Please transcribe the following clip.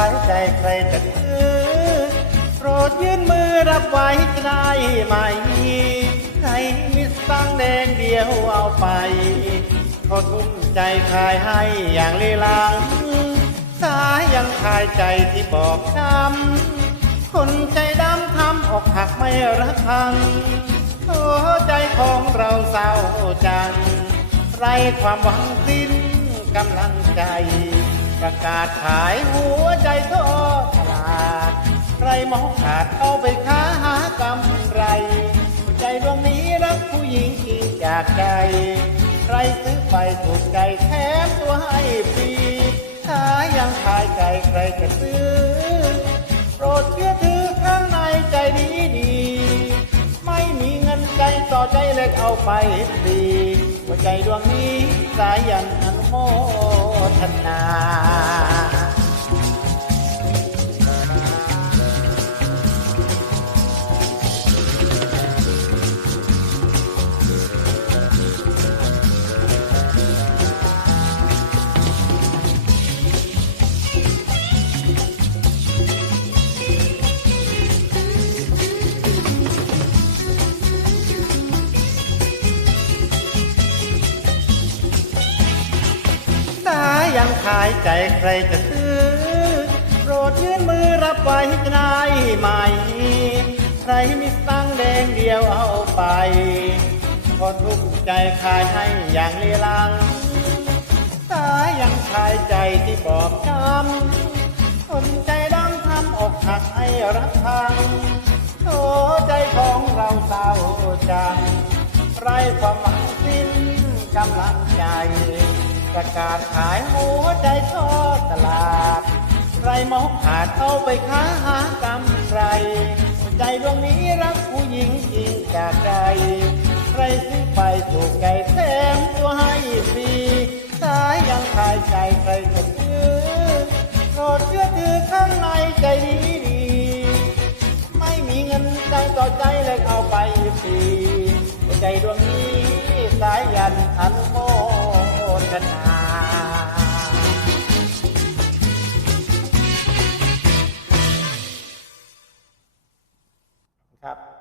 ายใจใครจะซื้อโปรดยื่นมือรับไว้จะได้ไหมใครมีสตังแดงเดียวเอาไปขอทุ่มใจขายให้อย่างลีลังสายยังขายใจที่บอกช้ำคนใจดำทำอกหักไม่รักพังโอ้ใจของเราเศร้าจังไรความหวังสิ้นกำลังใจ ประกาศขายหัวใจทอดตลาด ใครมองขาดเอาไปค้าหากำไร ใจดวงนี้รักผู้หญิงที่จากใจ ใครซื้อไปถูกใจแถมตัวให้ฟรีถ้ายังขายใจใครจะซื้อ โปรดเชื่อถือข้างในใจดีดีๆไม่มีเงินใจต่อใจเล็กเอาไปฟรีหัวใจดวงนี้สายันอนุโมทนา ยังขายใจใครจะซื้อ โปรดยื่นมือรับไว้จะได้ไหม ใครมีตังแดงเดียวเอาไปขอทุกใจขายให้อย่างลีลังสายยังขายใจที่บอบช้ำคนใจดำทำอกหักให้รักพังโอ้ใจของเราเศร้าจังไรความหวังสิ้นกำลังใจ ประกาศขายหัวใจทอดตลาด ใครมองขาดเอาไปค้าหากำไร ใจดวงนี้รักผู้หญิงจริงจากใจ ใครซื้อไปถูกใจแถมตัวให้ฟรีสายยังขายใจใครจะซื้อโปรดเชื่อถือข้างในใจดีดี ไม่มีเงินใจต่อใจเลยเอาไปฟรีใจดวงนี้สายยันอันโมทนา ครับ